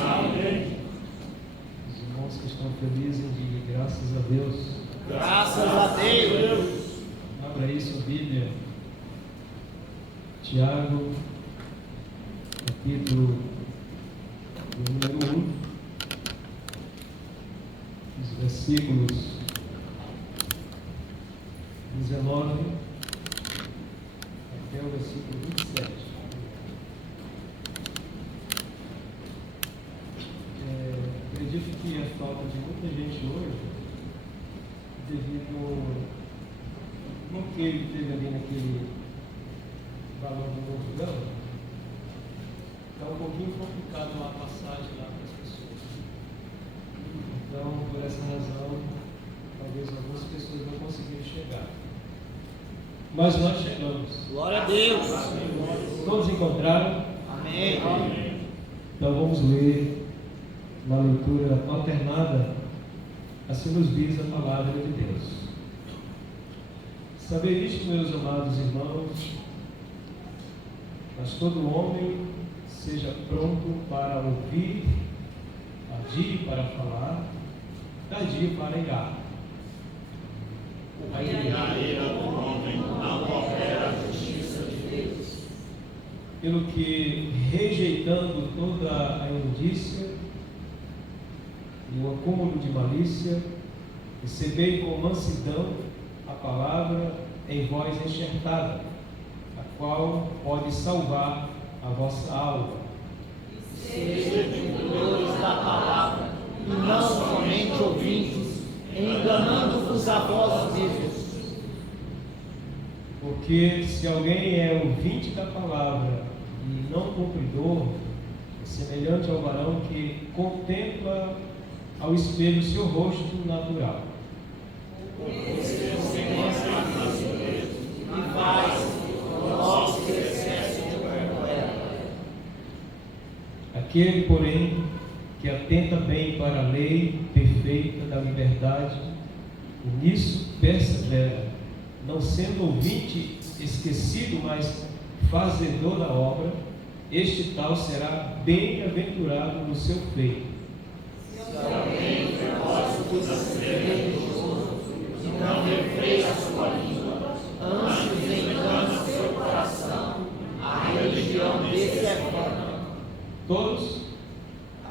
Amém. Os irmãos que estão felizes, digam graças a Deus. Graças a Deus. Abra aí sua Bíblia. Tiago, capítulo número 1, os versículos 19 até o versículo 27. Acredito que a falta de muita gente hoje, devido ao bloqueio que teve ali naquele balão do Novo Gama, está um pouquinho complicado a passagem lá para as pessoas. Então, por essa razão, talvez algumas pessoas não conseguiram chegar. Mas nós chegamos. Glória a Deus. Todos encontraram? Amém. Então vamos ler na leitura alternada, assim nos diz a palavra de Deus. Saber isto, meus amados irmãos, mas todo homem seja pronto para ouvir, tardio para falar, tardio para irar. A ira do homem não opera a justiça de Deus. Pelo que, rejeitando toda a imundícia e o acúmulo de malícia, recebei com mansidão a palavra em vós enxertada, a qual pode salvar a vossa alma. Sejam cuidadores da palavra e não somente ouvintes, enganando-vos a vós mesmos. Porque se alguém é ouvinte da palavra e não cumpridor, é semelhante ao varão que contempla ao espelho seu rosto natural. E faz o nosso excesso como era. Aquele, porém, que atenta bem para a lei perfeita da liberdade, e nisso persevera, não sendo ouvinte esquecido, mas fazedor da obra, este tal será bem-aventurado no seu feito. Se alguém de vós cuida religioso e não refreia a sua língua, antes engana o seu coração, a religião desse é vã. Todos?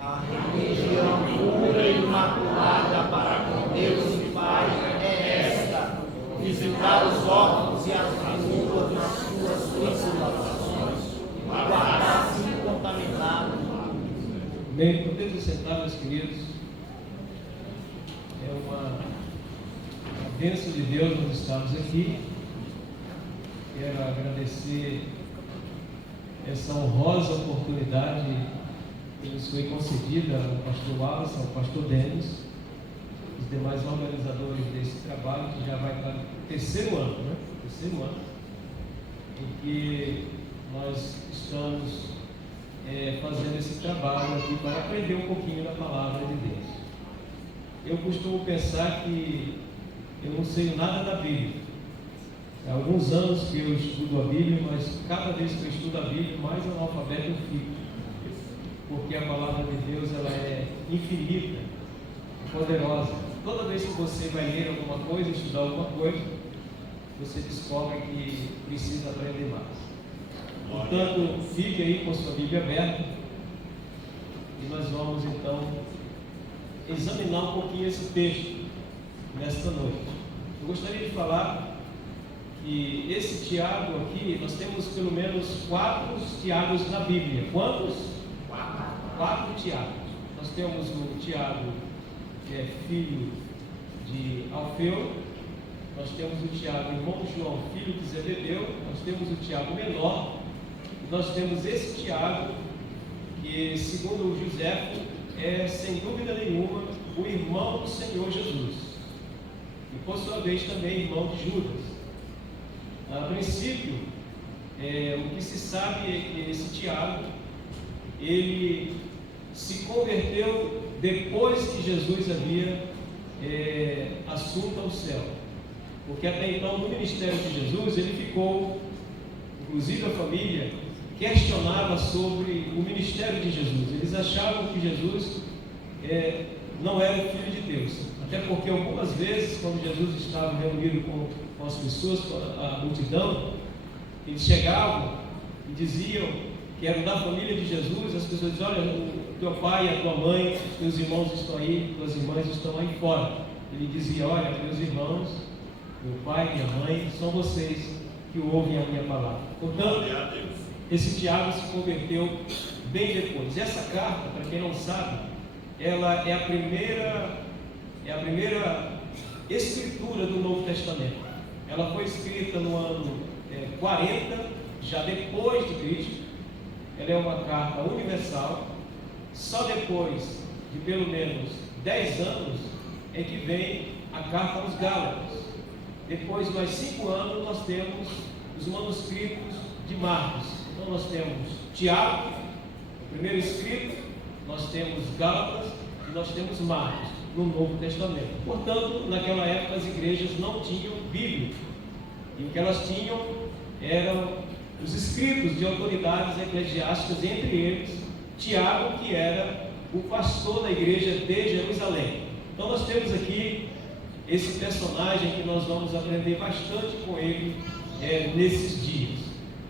A religião pura e imaculada para com Deus e Pai é esta: visitar os órfãos e as viúvas nas suas tribulações, e guardar-se incontaminado. Bem, podemos sentar, meus queridos. É uma bênção de Deus nós estarmos aqui. Quero agradecer essa honrosa oportunidade que nos foi concedida ao pastor Wallace, ao pastor Denis, os demais organizadores desse trabalho, que já vai para o terceiro ano, né? Terceiro ano, em que nós estamos fazendo esse trabalho aqui para aprender um pouquinho da palavra de Deus. Eu costumo pensar que eu não sei nada da Bíblia. Há alguns anos que eu estudo a Bíblia, mas cada vez que eu estudo a Bíblia, mais analfabeto eu fico. Porque a palavra de Deus, ela é infinita, poderosa. Toda vez que você vai ler alguma coisa, estudar alguma coisa, você descobre que precisa aprender mais. Portanto, fique aí com sua Bíblia aberta e nós vamos então examinar um pouquinho esse texto nesta noite. Eu gostaria de falar que esse Tiago aqui, nós temos pelo menos 4 Tiagos na Bíblia. Quantos? 4 Tiagos. Nós temos o Tiago, que é filho de Alfeu. Nós temos o Tiago, irmão de João, filho de Zebedeu. Nós temos o Tiago menor. Nós temos esse Tiago, que segundo o José, é sem dúvida nenhuma o irmão do Senhor Jesus. E por sua vez também irmão de Judas. A princípio, o que se sabe é que esse Tiago, ele se converteu depois que Jesus havia assunto ao céu. Porque até então, no ministério de Jesus, ele ficou, inclusive a família, questionava sobre o ministério de Jesus. Eles achavam que Jesus não era o Filho de Deus. Até porque algumas vezes, quando Jesus estava reunido com as pessoas, com a multidão, eles chegavam e diziam que eram da família de Jesus. As pessoas diziam: olha, o teu pai e a tua mãe, os teus irmãos estão aí, tuas irmãs estão aí fora. Ele dizia: olha, meus irmãos, meu pai e minha mãe, são vocês que ouvem a minha palavra. Portanto, esse Tiago se converteu bem depois. Essa carta, para quem não sabe, ela é a primeira escritura do Novo Testamento. Ela foi escrita no ano 40, já depois de Cristo. Ela é uma carta universal. Só depois de pelo menos 10 anos é que vem a carta aos Gálatas. Depois de mais 5 anos nós temos os manuscritos de Marcos. Então nós temos Tiago, o primeiro escrito, nós temos Gálatas e nós temos Marcos no Novo Testamento. Portanto, naquela época as igrejas não tinham Bíblia. E o que elas tinham eram os escritos de autoridades eclesiásticas, entre eles Tiago, que era o pastor da igreja de Jerusalém. Então nós temos aqui esse personagem que nós vamos aprender bastante com ele nesses dias.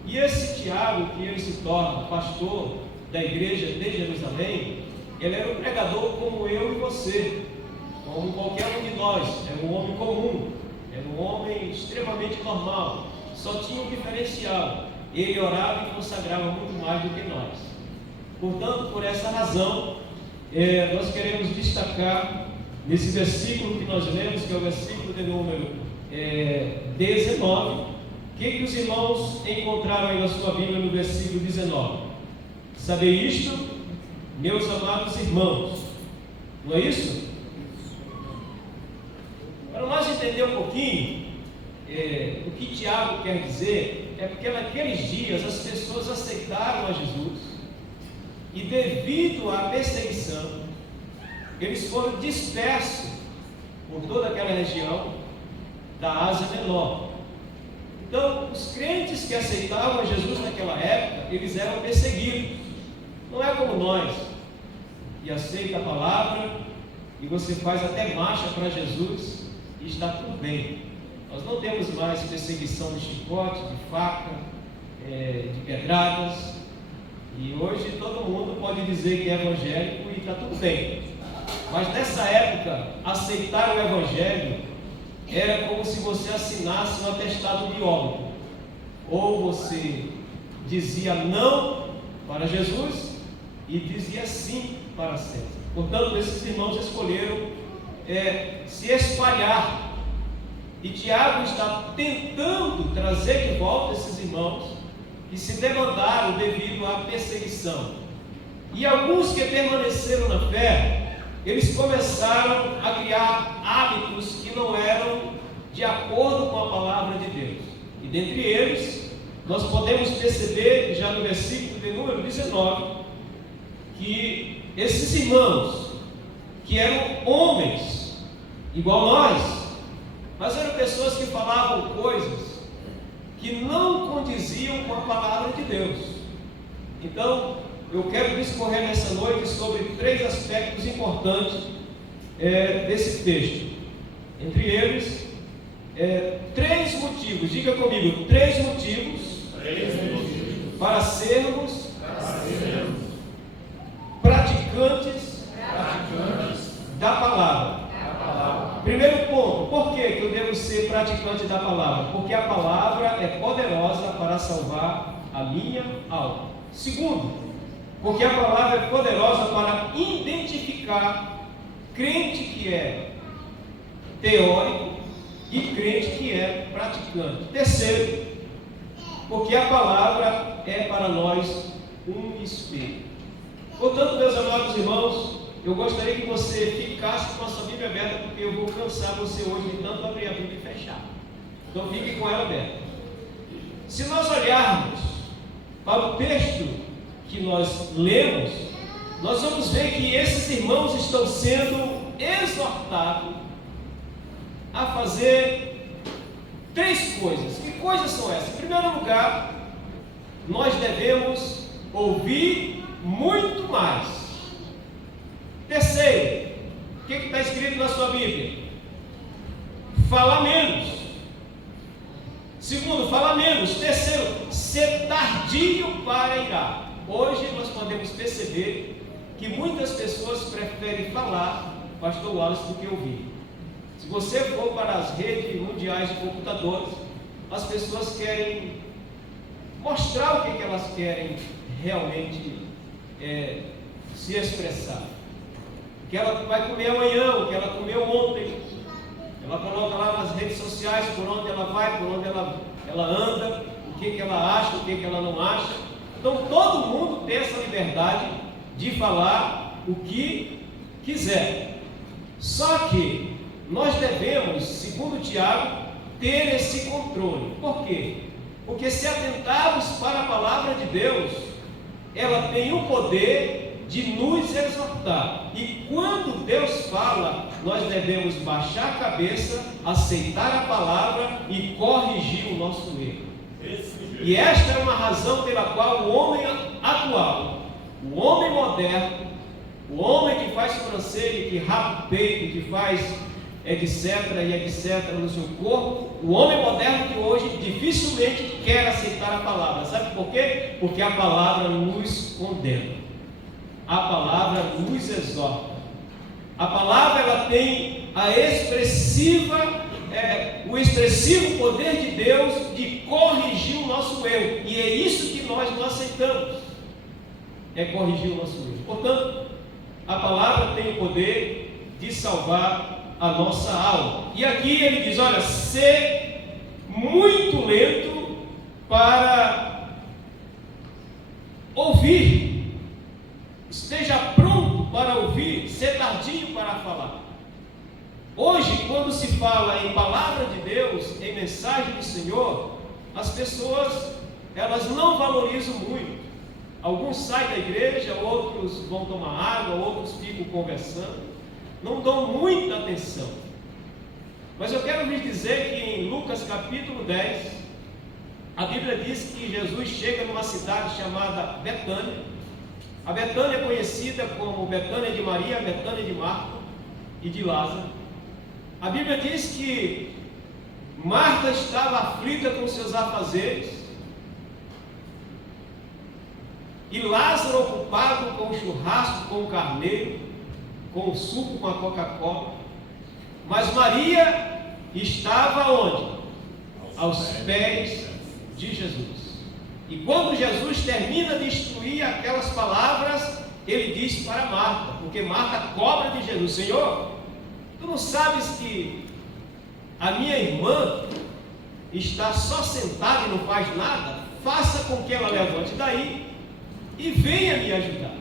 E esse Tiago, que ele se torna pastor da igreja de Jerusalém, ele era um pregador como eu e você, como qualquer um de nós. Era um homem comum, era um homem extremamente normal. Só tinha um diferencial: ele orava e consagrava muito mais do que nós. Portanto, por essa razão, nós queremos destacar nesse versículo que nós lemos, que é o versículo de número 19. O que os irmãos encontraram aí na sua Bíblia no versículo 19? Sabei isto, meus amados irmãos. Não é isso? Para nós entender um pouquinho o que Tiago quer dizer, é porque naqueles dias as pessoas aceitaram a Jesus e, devido à perseguição, eles foram dispersos por toda aquela região da Ásia Menor. Então, os crentes que aceitavam a Jesus naquela época, eles eram perseguidos. Não é como nós, que aceita a palavra e você faz até marcha para Jesus e está tudo bem. Nós não temos mais perseguição de chicote, de faca, de pedradas. E hoje todo mundo pode dizer que é evangélico e está tudo bem. Mas nessa época, aceitar o evangelho era como se você assinasse um atestado de óbito. Ou você dizia não para Jesus e dizia sim para César. Portanto, esses irmãos escolheram se espalhar. E Tiago está tentando trazer de volta esses irmãos que se debandaram devido à perseguição. E alguns que permaneceram na fé, eles começaram a criar hábitos que não eram de acordo com a palavra de Deus. E dentre eles, nós podemos perceber, já no versículo de número 19, que esses irmãos, que eram homens, igual nós, mas eram pessoas que falavam coisas que não condiziam com a palavra de Deus. Então, eu quero discorrer nessa noite sobre 3 aspectos importantes desse texto. Entre eles, 3 motivos, diga comigo, 3 motivos para sermos praticantes da palavra. Primeiro ponto, por que eu devo ser praticante da palavra? Porque a palavra é poderosa para salvar a minha alma. Segundo, porque a palavra é poderosa para identificar crente que é teórico e crente que é praticante. Terceiro, porque a palavra é para nós um espelho. Portanto, meus amados irmãos, eu gostaria que você ficasse com a sua Bíblia aberta, porque eu vou cansar você hoje de tanto abrir a Bíblia e fechar. Então fique com ela aberta. Se nós olharmos para o texto que nós lemos, nós vamos ver que esses irmãos estão sendo exortados a fazer 3 coisas. Que coisas são essas? Em primeiro lugar, nós devemos ouvir muito mais. Terceiro, o que está escrito na sua Bíblia? Fala menos. Segundo, fala menos. Terceiro, ser tardio para irar. Hoje nós podemos perceber que muitas pessoas preferem falar, pastor Wallace, do que ouvir. Se você for para as redes mundiais de computadores, as pessoas querem mostrar o que elas querem realmente se expressar. O que ela vai comer amanhã, o que ela comeu ontem. Ela coloca lá nas redes sociais por onde ela vai, por onde ela anda, o que ela acha, o que ela não acha. Então todo mundo tem essa liberdade de falar o que quiser. Só que nós devemos, segundo Tiago, ter esse controle. Por quê? Porque se atentarmos para a palavra de Deus, ela tem o poder de nos exortar. E quando Deus fala, nós devemos baixar a cabeça, aceitar a palavra e corrigir o nosso erro. E esta é uma razão pela qual o homem atual, o homem moderno, o homem que faz sobrancelha, que rapa o peito, que faz etc e etc no seu corpo, o homem moderno de hoje dificilmente quer aceitar a palavra. Sabe por quê? Porque a palavra nos condena, a palavra nos exorta. A palavra ela tem o expressivo poder de Deus de corrigir o nosso erro, e é isso que nós não aceitamos, é corrigir o nosso erro. Portanto, a palavra tem o poder de salvar a nossa alma. E aqui ele diz, olha, ser muito lento para ouvir, esteja pronto para ouvir, ser tardio para falar. Hoje, quando se fala em palavra de Deus, em mensagem do Senhor, as pessoas, elas não valorizam muito. Alguns saem da igreja, outros vão tomar água, outros ficam conversando, não dão muita atenção. Mas eu quero lhes dizer que em Lucas capítulo 10, a Bíblia diz que Jesus chega numa cidade chamada Betânia. A Betânia é conhecida como Betânia de Maria, Betânia de Marta e de Lázaro. A Bíblia diz que Marta estava aflita com seus afazeres e Lázaro ocupado com o churrasco, com o carneiro, com o suco, com a Coca-Cola. Mas Maria estava onde? Aos pés de Jesus. E quando Jesus termina de instruir aquelas palavras, ele diz para Marta, porque Marta cobra de Jesus: Senhor, tu não sabes que a minha irmã está só sentada e não faz nada? Faça com que ela levante daí e venha me ajudar.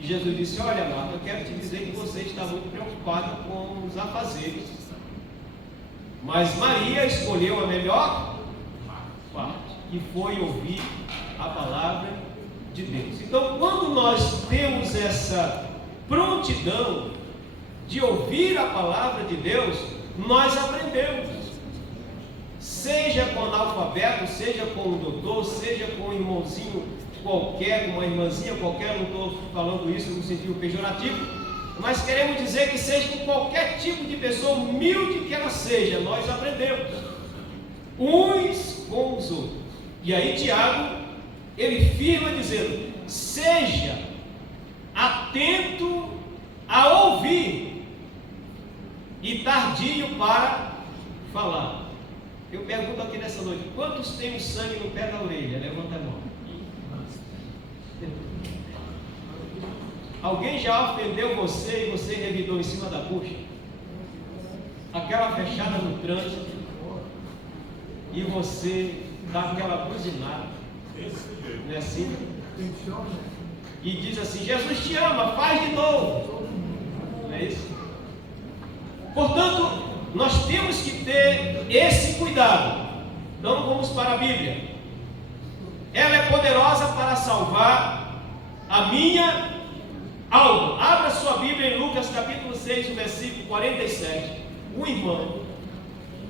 E Jesus disse: olha, Marta, eu quero te dizer que você está muito preocupada com os afazeres, mas Maria escolheu a melhor parte, que foi ouvir a palavra de Deus. Então, quando nós temos essa prontidão de ouvir a palavra de Deus, nós aprendemos. Seja com analfabeto, seja com um doutor, seja com um irmãozinho qualquer, com uma irmãzinha qualquer, não estou falando isso no sentido pejorativo, mas queremos dizer que seja com qualquer tipo de pessoa, humilde que ela seja, nós aprendemos uns com os outros. E aí Tiago, ele firma dizendo: seja atento a ouvir e tardio para falar. Eu pergunto aqui nessa noite: quantos têm o sangue no pé da orelha? Levanta a mão. Alguém já ofendeu você e você revidou em cima da bucha? Aquela fechada no trânsito e você dá aquela buzinada, não é assim? E diz assim: Jesus te ama, faz de novo. Não é isso? Portanto, nós temos que ter esse cuidado. Então vamos para a Bíblia. Ela é poderosa para salvar a minha alma. Abra sua Bíblia em Lucas capítulo 6, versículo 47.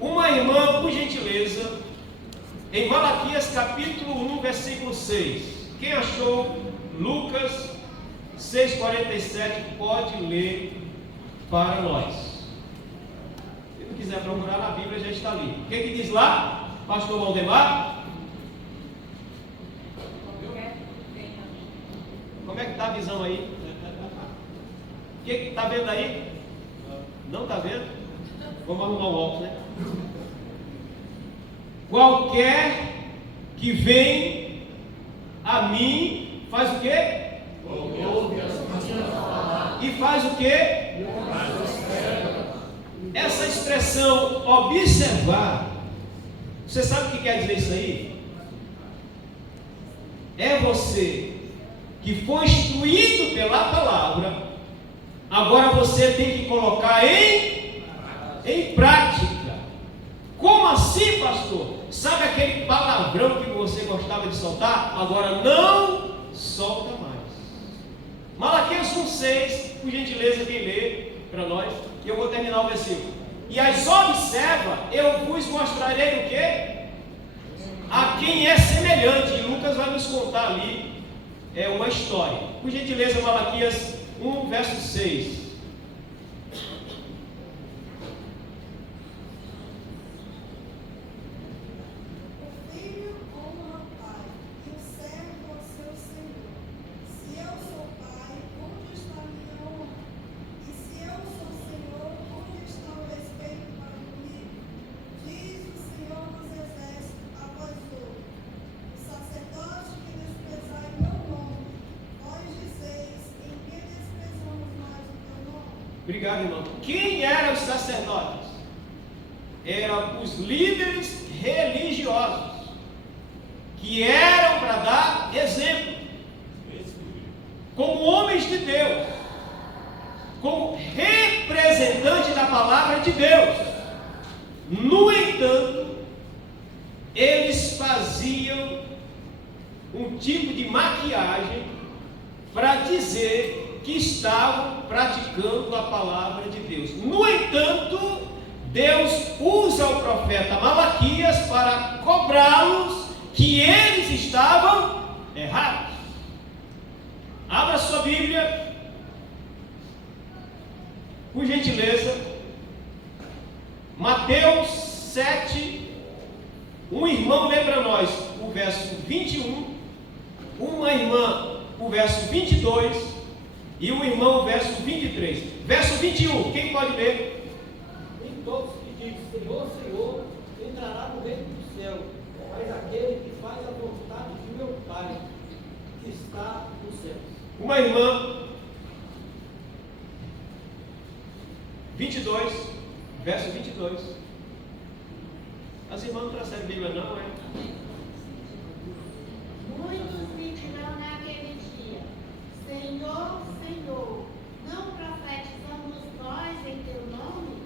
Uma irmã, por gentileza, em Malaquias capítulo 1, versículo 6. Quem achou Lucas 6,47 pode ler para nós. Se não quiser procurar na Bíblia, já está ali. O que diz lá, pastor Valdemar? Como é que está a visão aí? O que está vendo aí? Não está vendo? Vamos arrumar o óculos, né? Qualquer que vem a mim, faz o quê? E faz o quê? Essa expressão observar, você sabe o que quer dizer isso aí? É você que foi instruído pela palavra, agora você tem que colocar em prática. Como assim, pastor? Sabe aquele palavrão que você gostava de soltar? Agora não solta mais. Malaquias 1,6, por gentileza, quem lê para nós, e eu vou terminar o versículo. E as observa, eu vos mostrarei o quê? A quem é semelhante. E Lucas vai nos contar ali uma história. Por gentileza, Malaquias 1, verso 6. Obrigado, irmão. Quem eram os sacerdotes? Eram os líderes religiosos, que eram para dar exemplo, como homens de Deus, como representante da palavra de Deus. No entanto, eles faziam um tipo de maquiagem para dizer que estavam praticando a palavra de Deus. No entanto, Deus usa o profeta Malaquias para cobrá-los que eles estavam errados. Abra sua Bíblia, por gentileza, Mateus 7, um irmão lê para nós o verso 21, uma irmã o verso 22 e um irmão o verso 23. Verso 21, quem pode ler? Nem todos que dizem Senhor, Senhor, entrará no reino do céu, mas aquele que faz a vontade de meu Pai, que está no céu. Uma irmã, 22, verso 22. As irmãs não trouxeram Bíblia não, é? Muitos me dirão naquele dia: Senhor, Senhor, não profetizamos nós em teu nome?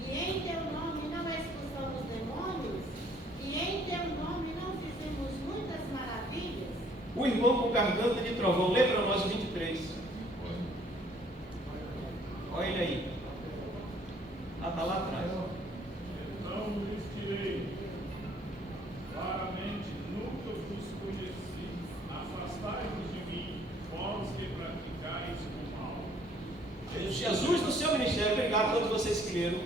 E em teu nome não expulsamos demônios? E em teu nome não fizemos muitas maravilhas? O irmão com garganta de trovão, lê para nós o 23. Olha ele aí. Está lá atrás. Então lhes direi, claramente, nunca vos conheci. Afastai-vos de mim, vós que praticais o mal. Jesus, no seu ministério, obrigado a todos vocês que leram,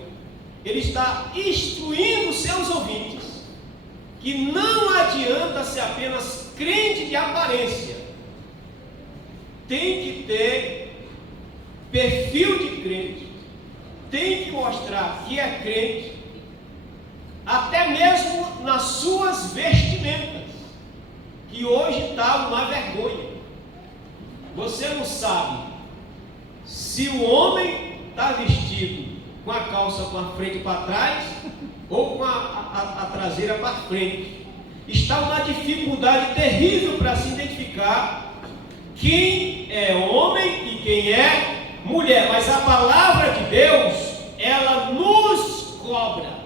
ele está instruindo seus ouvintes que não adianta ser apenas crente de aparência, tem que ter perfil de crente, tem que mostrar que é crente, até mesmo nas suas vestimentas, que hoje está uma vergonha. Você não sabe se o homem está vestido com a calça com a frente para trás ou com a traseira para frente. Está uma dificuldade terrível para se identificar quem é homem e quem é mulher. Mas a palavra de Deus, ela nos cobra.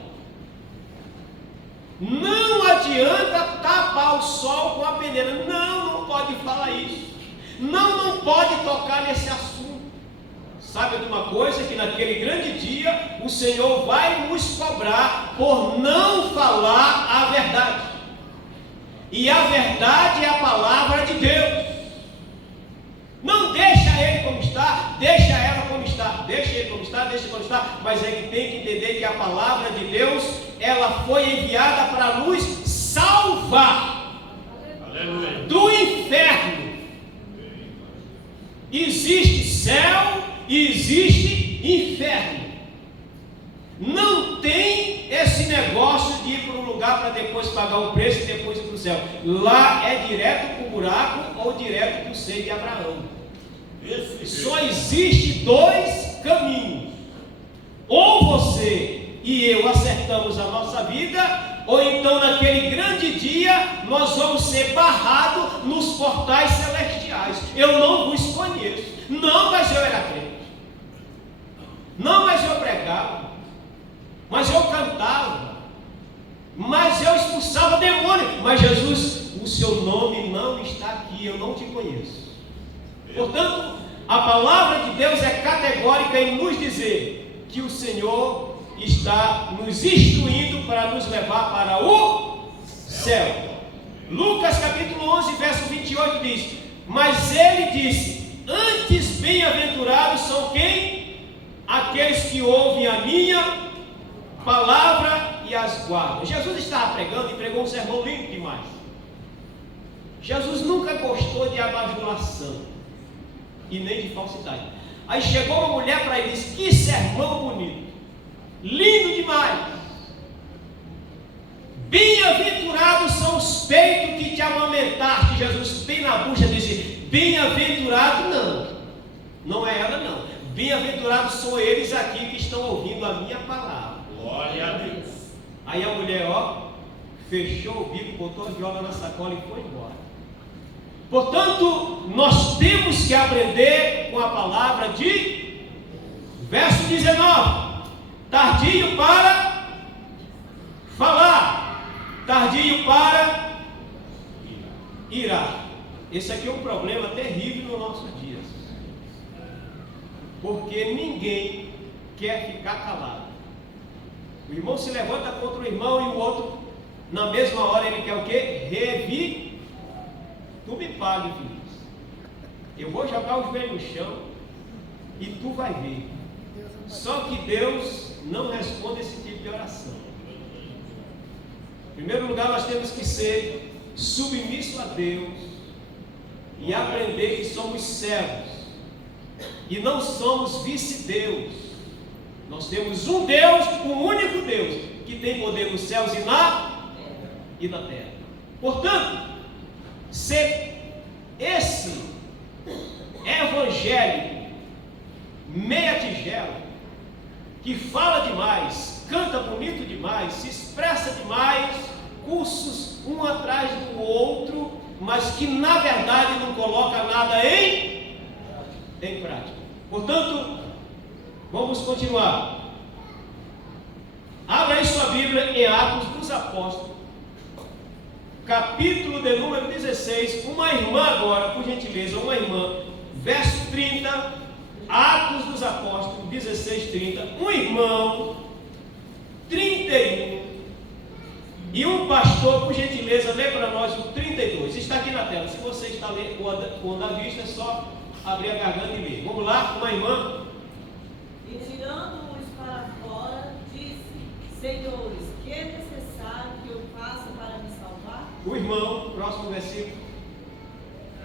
Não adianta tapar o sol com a peneira. Não pode falar isso. Não pode tocar nesse assunto. Sabe de uma coisa? Que naquele grande dia o Senhor vai nos cobrar por não falar a verdade. E a verdade é a palavra de Deus. Não deixa ele como está, deixa ela como está, deixa ele como está, deixa ele como está, mas é que tem que entender que a palavra de Deus, ela foi enviada para nos salvar. Aleluia. Do inferno. Existe céu e existe inferno. Não tem esse negócio de ir para um lugar para depois pagar o preço e depois ir para o céu. Lá é direto para o buraco ou direto para o seio de Abraão. Só existe dois caminhos. Ou você e eu acertamos a nossa vida, ou então naquele grande dia nós vamos ser barrados nos portais celestiais. Eu não vos conheço. Não, mas eu era crente. Não, mas eu pregava. Mas eu cantava. Mas eu expulsava demônio. Mas Jesus, o seu nome não está aqui. Eu não te conheço. Portanto, a palavra de Deus é categórica em nos dizer que o Senhor está nos instruindo para nos levar para o céu. Lucas capítulo 11, verso 28 diz: mas ele disse: antes bem-aventurados são quem? Aqueles que ouvem a minha palavra e as guardam. Jesus estava pregando e pregou um sermão lindo demais. Jesus nunca gostou de bajulação e nem de falsidade. Aí chegou uma mulher para ele e disse: que sermão bonito, lindo demais. Bem-aventurados são os peitos que te amamentaste. Jesus bem na bucha disse: bem-aventurado não é ela não. Bem-aventurados são eles aqui que estão ouvindo a minha palavra. Glória a Deus. Aí a mulher, fechou o bico, botou a viola na sacola e foi embora. Portanto, nós temos que aprender com a palavra de verso 19: tardio para falar, tardio para irar. Esse aqui é um problema terrível nos nossos dias, porque ninguém quer ficar calado. O irmão se levanta contra o irmão e o outro, na mesma hora, ele quer o quê? Tu me pague, filho. Eu vou jogar os joelhos no chão e tu vai ver. Só que Deus não responde esse tipo de oração. Em primeiro lugar, nós temos que ser submissos a Deus e aprender que somos servos e não somos vice-deus. Nós temos um Deus, um único Deus, que tem poder nos céus e na terra. Portanto, se esse evangélico meia tigela, que fala demais, canta bonito demais, se expressa demais, cursos um atrás do outro, mas que na verdade não coloca nada em prática. Portanto, vamos continuar. Abra aí sua Bíblia em Atos dos Apóstolos, capítulo de número 16, uma irmã agora, por gentileza, uma irmã, verso 30, Atos dos Apóstolos 16, 30, um irmão, 31, e um pastor, por gentileza, lê para nós o 32, está aqui na tela. Se você está lendo com a vista, é só abrir a garganta e ler. Vamos lá, uma irmã. E tirando-os para fora, disse: Senhores, que é necessário que eu faça para me salvar? O irmão, próximo versículo.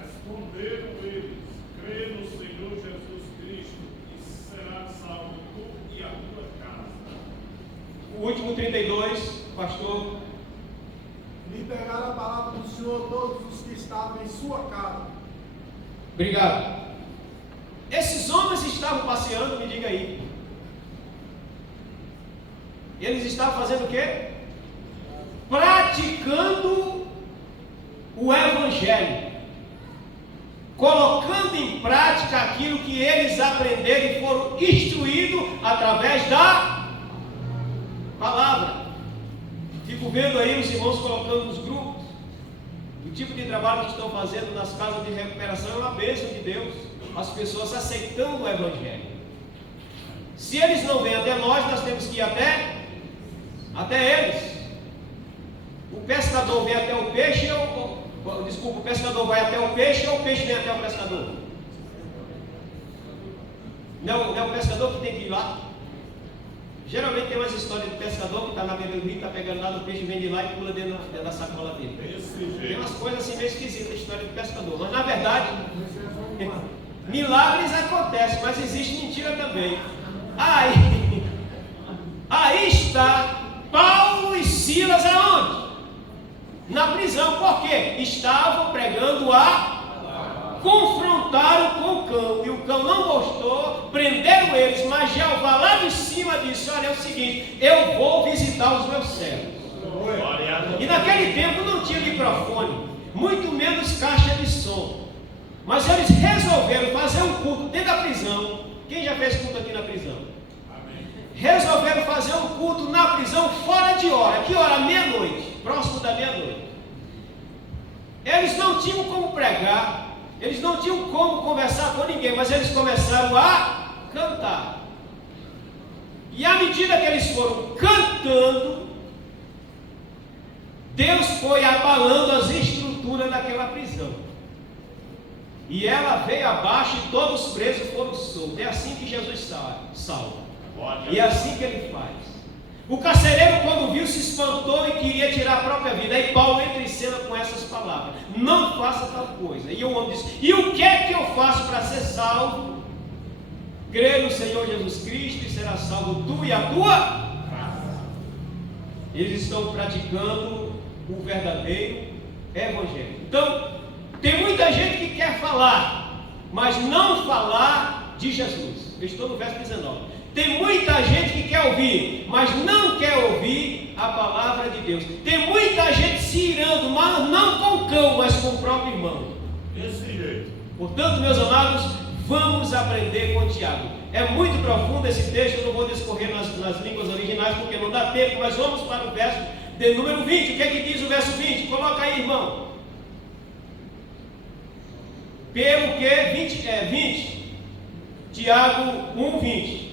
Responderam eles: crê no Senhor Jesus Cristo e serás salvo tu e a tua casa. O último 32, pastor. Liberar a palavra do Senhor todos os que estavam em sua casa. Obrigado. Esses homens estavam passeando, me diga aí. Eles estavam fazendo o quê? Praticando o Evangelho, colocando em prática aquilo que eles aprenderam e foram instruídos através da palavra. Fico vendo aí os irmãos colocando nos grupos o tipo de trabalho que estão fazendo nas casas de recuperação. É uma bênção de Deus, as pessoas aceitando o Evangelho. Se eles não vêm até nós temos que ir até eles. O pescador vem até o peixe, desculpa, o pescador vai até o peixe ou o peixe vem até o pescador? Não é o pescador que tem que ir lá? Geralmente tem umas histórias de pescador que está na beira do rio, está pegando lá, o peixe vem de lá e pula dentro da sacola dele. Tem umas coisas assim meio esquisitas, a história do pescador. Mas na verdade, milagres acontecem, mas existe mentira também. Aí está Paulo e Silas aonde? Na prisão. Por quê? Estavam pregando confrontaram com o cão, e o cão não gostou, prenderam eles, mas Jeová lá de cima disse: olha, é o seguinte, eu vou visitar os meus servos. E naquele tempo não tinha microfone, muito menos caixa de som, mas eles resolveram fazer um culto dentro da prisão. Quem já fez culto aqui na prisão? Amém. Resolveram fazer um culto na prisão fora de hora. Que hora? Meia-noite, próximo da meia-noite. Eles não tinham como pregar, eles não tinham como conversar com ninguém, mas eles começaram a cantar. E à medida que eles foram cantando, Deus foi abalando as estruturas daquela prisão. E ela veio abaixo e todos os presos foram soltos. É assim que Jesus salva. E é assim que ele faz. O carcereiro, quando viu, se espantou e queria tirar a própria vida. Aí Paulo entra em cena com essas palavras: não faça tal coisa. E o homem disse: e o que é que eu faço para ser salvo? Crê no Senhor Jesus Cristo e será salvo tu e a tua casa. Eles estão praticando o verdadeiro evangelho. Então, tem muita gente que quer falar, mas não falar de Jesus. Eu estou no verso 19. Tem muita gente que quer ouvir, mas não quer ouvir a palavra de Deus. Tem muita gente se irando, mas não com o cão, mas com o próprio irmão. Desse jeito. Portanto, meus amados, vamos aprender com Tiago. É muito profundo esse texto, eu não vou discorrer nas línguas originais porque não dá tempo, mas vamos para o verso de número 20. O que é que diz o verso 20? Coloca aí, irmão. Pelo que 20. Tiago 1:20.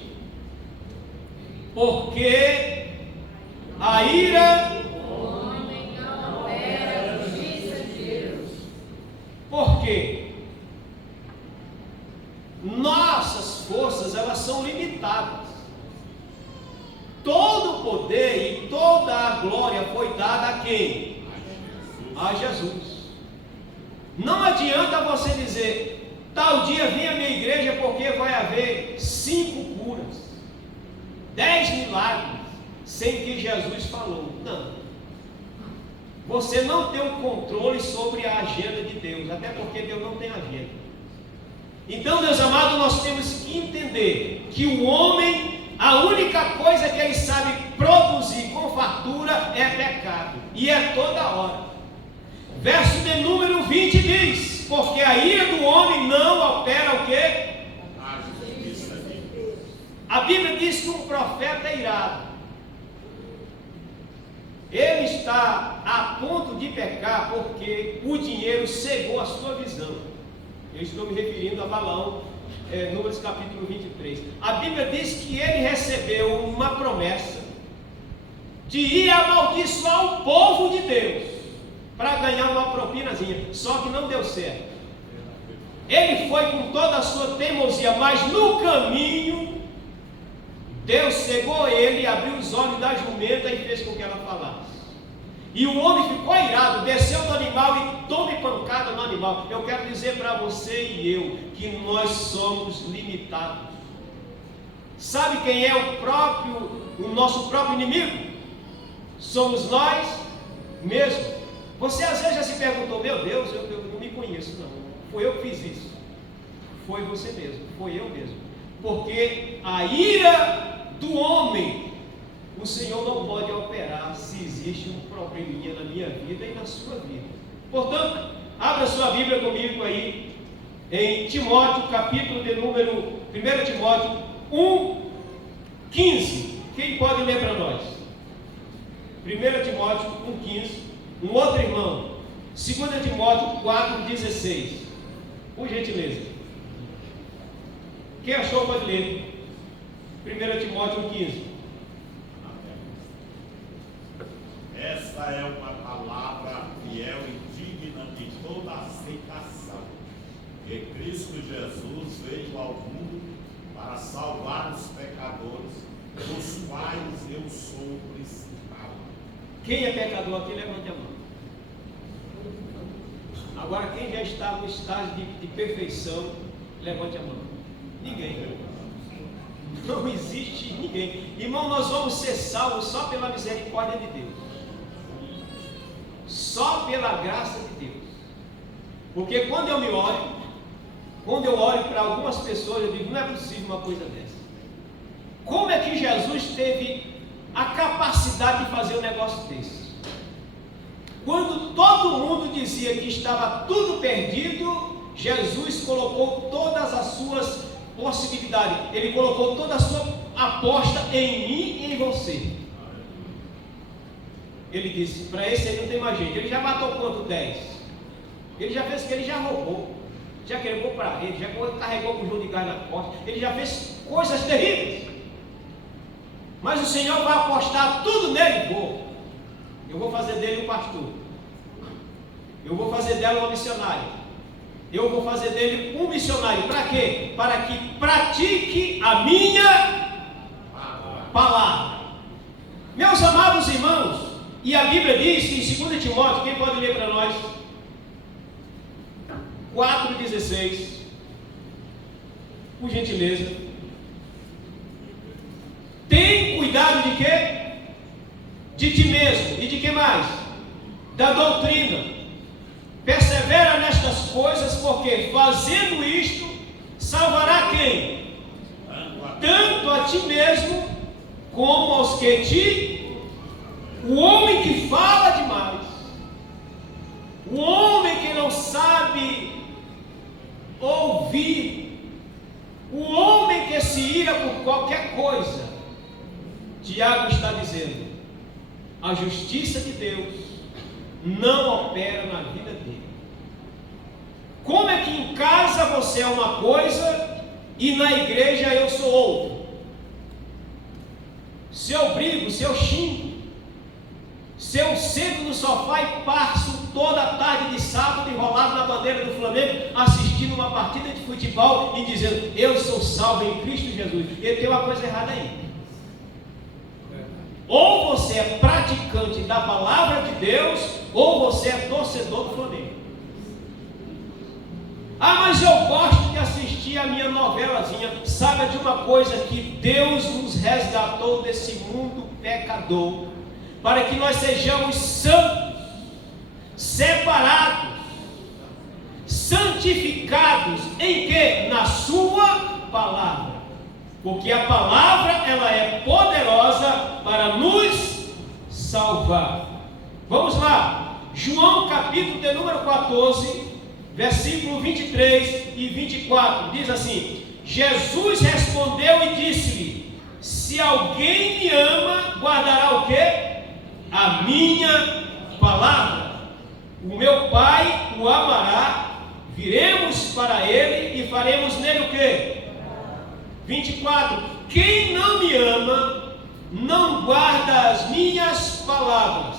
Porque a ira O homem não opera a justiça de Deus. Por quê? Nossas forças, elas são limitadas. Todo o poder e toda a glória foi dada a quem? A Jesus. Não adianta você dizer: tal dia vem à minha igreja porque vai haver 5 curas, 10 milagres, sem que Jesus falou. Não. Você não tem o controle sobre a agenda de Deus, até porque Deus não tem agenda. Então, meus amados, nós temos que entender que o homem, a única coisa que ele sabe produzir com fartura é pecado, e é toda hora. Verso de número 20 diz: porque a ira do homem não opera o quê? A Bíblia diz que um profeta é irado. Ele está a ponto de pecar porque o dinheiro cegou a sua visão. Eu estou me referindo a Balaão, Números capítulo 23. A Bíblia diz que ele recebeu uma promessa de ir amaldiçoar o povo de Deus para ganhar uma propinazinha, só que não deu certo. Ele foi com toda a sua teimosia, mas no caminho Deus cegou ele, abriu os olhos da jumenta e fez com que ela falasse. E o homem ficou irado, desceu do animal e tome pancada no animal. Eu quero dizer para você e eu que nós somos limitados. Sabe quem é o nosso próprio inimigo? Somos nós mesmos. Você às vezes já se perguntou: meu Deus, eu não me conheço, não. Foi eu que fiz isso. Foi você mesmo, foi eu mesmo. Porque a ira do homem, o Senhor não pode operar se existe um probleminha na minha vida e na sua vida. Portanto, abra sua Bíblia comigo aí, em Timóteo, capítulo de número 1 Timóteo 1:15. Quem pode ler para nós? 1 Timóteo 1:15. Um outro irmão, 2 Timóteo 4:16. Por gentileza. Quem achou pode ler. 1 Timóteo 1:15. Essa é uma palavra toda aceitação que Cristo Jesus veio ao mundo para salvar os pecadores, dos quais eu sou o principal. Quem é pecador aqui, levante a mão. Agora, quem já está no estágio de perfeição, levante a mão. Ninguém. Não existe ninguém. Irmão, nós vamos ser salvos só pela misericórdia de Deus. Só pela graça de Deus. Porque quando eu olho para algumas pessoas, eu digo, não é possível uma coisa dessa. Como é que Jesus teve a capacidade de fazer um negócio desse? Quando todo mundo dizia que estava tudo perdido, Jesus colocou todas as suas possibilidades. Ele colocou toda a sua aposta em mim e em você. Ele disse, para esse aí não tem mais jeito. Ele já matou quanto? 10. Ele já fez o que? Ele já roubou. Já quebrou para ele, já carregou o bujão de gás na costa. Ele já fez coisas terríveis. Mas o Senhor vai apostar tudo nele. Eu vou fazer dele um pastor. Eu vou fazer dela uma missionária. Eu vou fazer dele um missionário. Para quê? Para que pratique a minha palavra. Meus amados irmãos, e a Bíblia diz que em 2 Timóteo, quem pode ler para nós? 4,16. Por gentileza. Tem cuidado de quê? De ti mesmo. E de que mais? Da doutrina. Persevera nestas coisas, porque fazendo isto, salvará quem? Tanto a ti mesmo, como aos que te... O homem que fala demais, o homem que não sabe ouvir, o homem que se ira por qualquer coisa, Tiago está dizendo, a justiça de Deus não opera na vida dele. Como é que em casa você é uma coisa e na igreja eu sou outra? Se eu brigo, se eu xingo, se eu sento no sofá e passo toda a tarde de sábado enrolado na bandeira do Flamengo, assistindo uma partida de futebol e dizendo, eu sou salvo em Cristo Jesus, e tem uma coisa errada aí. Ou você é praticante da palavra de Deus, ou você é torcedor do Flamengo. Ah, mas eu gosto de assistir a minha novelazinha. Saiba de uma coisa, que Deus nos resgatou desse mundo pecador, para que nós sejamos santos, separados, santificados, em que? Na sua palavra. Porque a palavra, ela é poderosa para nos salvar. Vamos lá, João capítulo de número 14, versículo 23 e 24, diz assim, Jesus respondeu e disse-lhe, se alguém me ama, guardará o quê? A minha palavra. O meu Pai o amará, viremos para ele e faremos nele o quê? 24. Quem não me ama, não guarda as minhas palavras.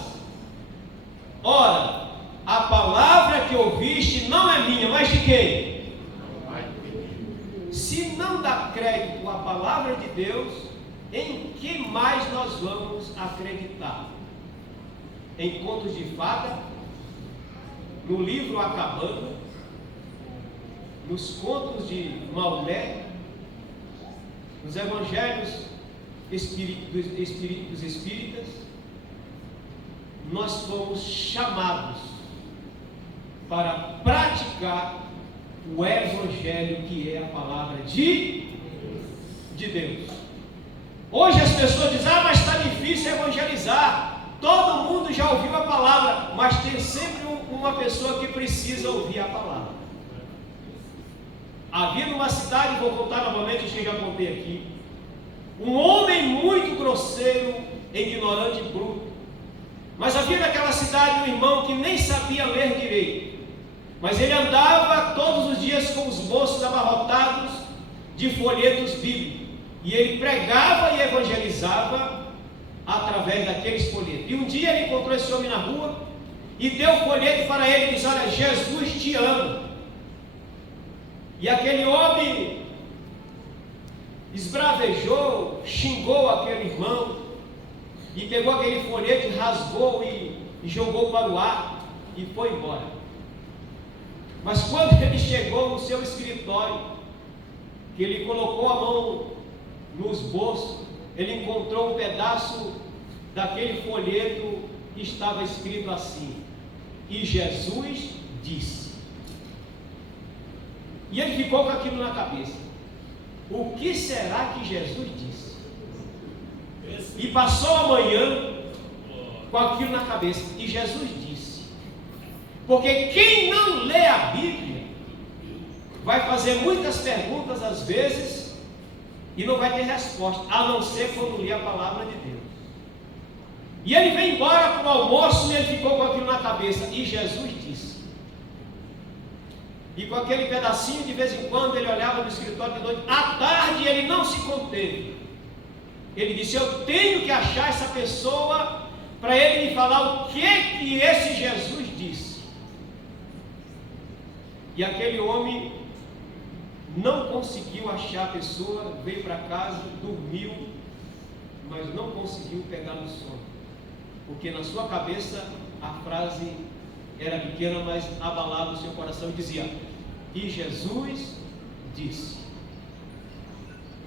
Ora, a palavra que ouviste não é minha, mas de quem? Se não dá crédito à palavra de Deus, em que mais nós vamos acreditar? Em contos de fada, no livro A Cabana, nos contos de Maomé, nos evangelhos dos espíritas, nós fomos chamados para praticar o evangelho, que é a palavra de Deus. Hoje as pessoas dizem, mas está difícil evangelizar. Todo mundo já ouviu a palavra, mas tem sempre uma pessoa que precisa ouvir a palavra. Havia numa cidade, vou contar novamente o que já contei aqui, um homem muito grosseiro, ignorante e bruto. Mas havia naquela cidade um irmão que nem sabia ler direito, mas ele andava todos os dias com os bolsos abarrotados de folhetos bíblicos, e ele pregava e evangelizava através daqueles folhetos. E um dia ele encontrou esse homem na rua e deu o folheto para ele e disse: olha, Jesus te ama. E aquele homem esbravejou, xingou aquele irmão, e pegou aquele folheto, rasgou e jogou para o ar e foi embora. Mas quando ele chegou no seu escritório, que ele colocou a mão nos bolsos, ele encontrou um pedaço daquele folheto que estava escrito assim: e Jesus disse. E ele ficou com aquilo na cabeça: o que será que Jesus disse? E passou a manhã com aquilo na cabeça. E Jesus disse. Porque quem não lê a Bíblia vai fazer muitas perguntas às vezes e não vai ter resposta, a não ser quando lê a palavra de Deus. E ele veio embora para o almoço e ele ficou com aquilo na cabeça. E Jesus disse. E com aquele pedacinho, de vez em quando, ele olhava no escritório de noite. À tarde ele não se conteve. Ele disse: eu tenho que achar essa pessoa para ele me falar o que esse Jesus disse. E aquele homem não conseguiu achar a pessoa, veio para casa, dormiu, mas não conseguiu pegar no sono, porque na sua cabeça a frase era pequena, mas abalava o seu coração e dizia: e Jesus disse.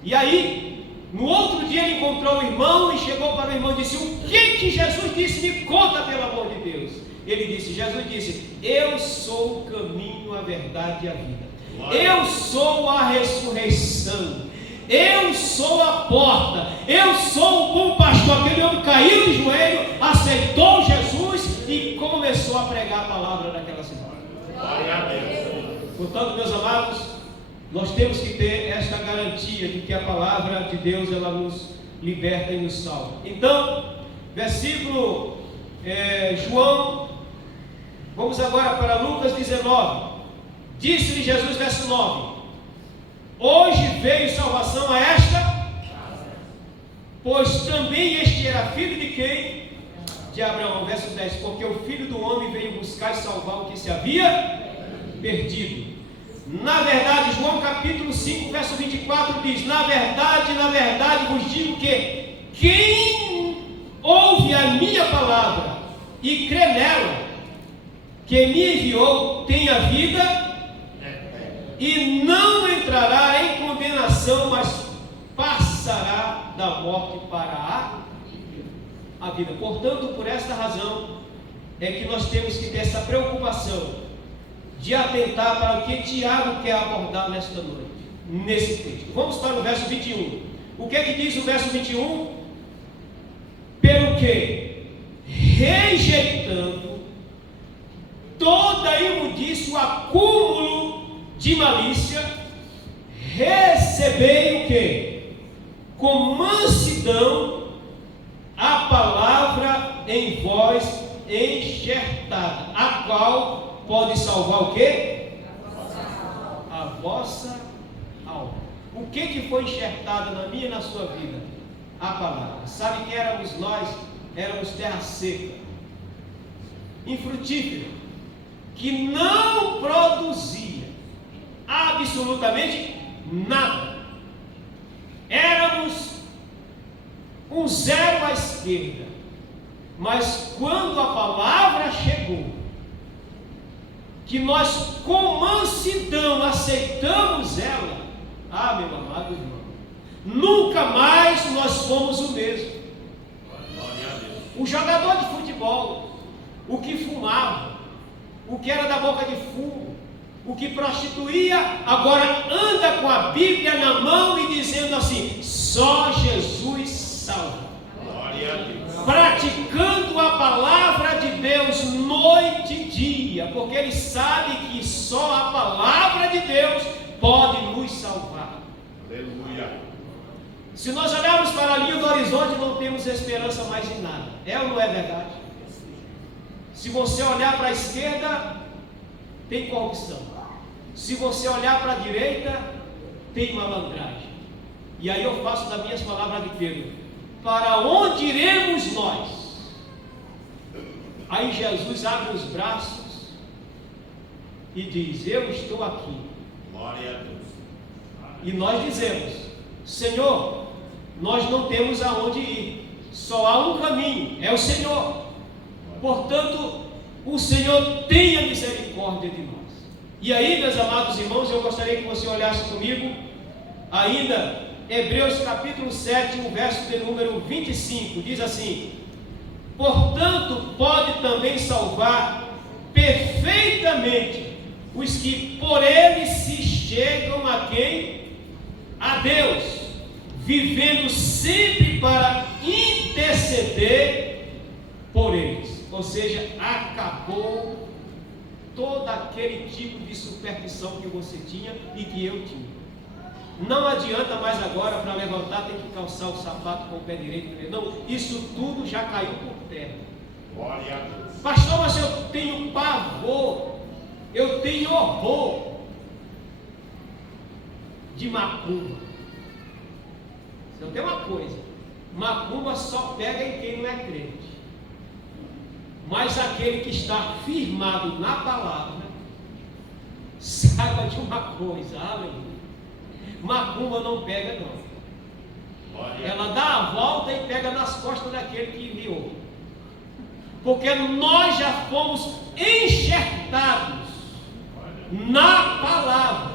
E aí, no outro dia ele encontrou o irmão e chegou para o irmão e disse: o que Jesus disse? Me conta, pelo amor de Deus. Ele disse: Jesus disse: eu sou o caminho, a verdade e a vida. Eu sou a ressurreição. Eu sou a porta. Eu sou o bom pastor. Aquele homem caiu de joelho, aceitou Jesus e começou a pregar a palavra naquela cidade. Glória a Deus. Portanto, meus amados, nós temos que ter esta garantia de que a palavra de Deus, ela nos liberta e nos salva. Então, versículo João, vamos agora para Lucas 19. Disse-lhe Jesus, verso 9: hoje veio salvação a esta, pois também este era filho de quem? De Abraão. Verso 10: porque o Filho do Homem veio buscar e salvar o que se havia perdido. Na verdade, João capítulo 5, verso 24 diz: na verdade vos digo que quem ouve a minha palavra e crê nela, que me enviou, tem a vida e não entrará em condenação, mas passará da morte para a vida. Portanto, por esta razão é que nós temos que ter essa preocupação de atentar para o que Tiago quer abordar nesta noite, nesse texto. Vamos para o verso 21. O que é que diz o verso 21? Pelo que, rejeitando toda imundícia, o acúmulo de malícia, recebei o que? Com mansidão a palavra em vós enxertada, a qual pode salvar o que? A vossa alma. O que foi enxertado na minha e na sua vida? A palavra. Sabe quem éramos nós? Éramos terra seca, infrutífera, que não produzia absolutamente nada. Éramos um zero à esquerda. Mas quando a palavra chegou, que nós com mansidão aceitamos ela, meu amado irmão, nunca mais nós fomos o mesmo. O jogador de futebol, o que fumava, o que era da boca de fumo, o que prostituía, agora anda com a Bíblia na mão e dizendo assim: só Jesus salva. Glória a Deus. Praticando a palavra de Deus noite e dia, porque ele sabe que só a palavra de Deus pode nos salvar. Aleluia. Se nós olharmos para a linha do horizonte, não temos esperança mais em nada. É ou não é verdade? Se você olhar para a esquerda, tem corrupção. Se você olhar para a direita, tem malandragem. E aí eu faço das minhas palavras de Pedro: para onde iremos nós? Aí Jesus abre os braços e diz: eu estou aqui. Glória a Deus. E nós dizemos: Senhor, nós não temos aonde ir, só há um caminho, é o Senhor. Portanto, o Senhor tenha misericórdia de nós. E aí, meus amados irmãos, eu gostaria que você olhasse comigo ainda Hebreus capítulo 7, o verso de número 25, diz assim: portanto, pode também salvar perfeitamente os que por ele se chegam a quem? A Deus, vivendo sempre para interceder por eles. Ou seja, acabou todo aquele tipo de superstição que você tinha e que eu tinha. Não adianta mais agora, para levantar, tem que calçar o sapato com o pé direito. Não, isso tudo já caiu por terra. Glória a Deus. Pastor, mas eu tenho pavor, eu tenho horror de macumba. Então tem uma coisa: macumba só pega em quem não é crente. Mas aquele que está firmado na palavra, saiba de uma coisa, aleluia. Macumba não pega, não. Ela dá a volta e pega nas costas daquele que lhe ouve. Porque nós já fomos enxertados na palavra.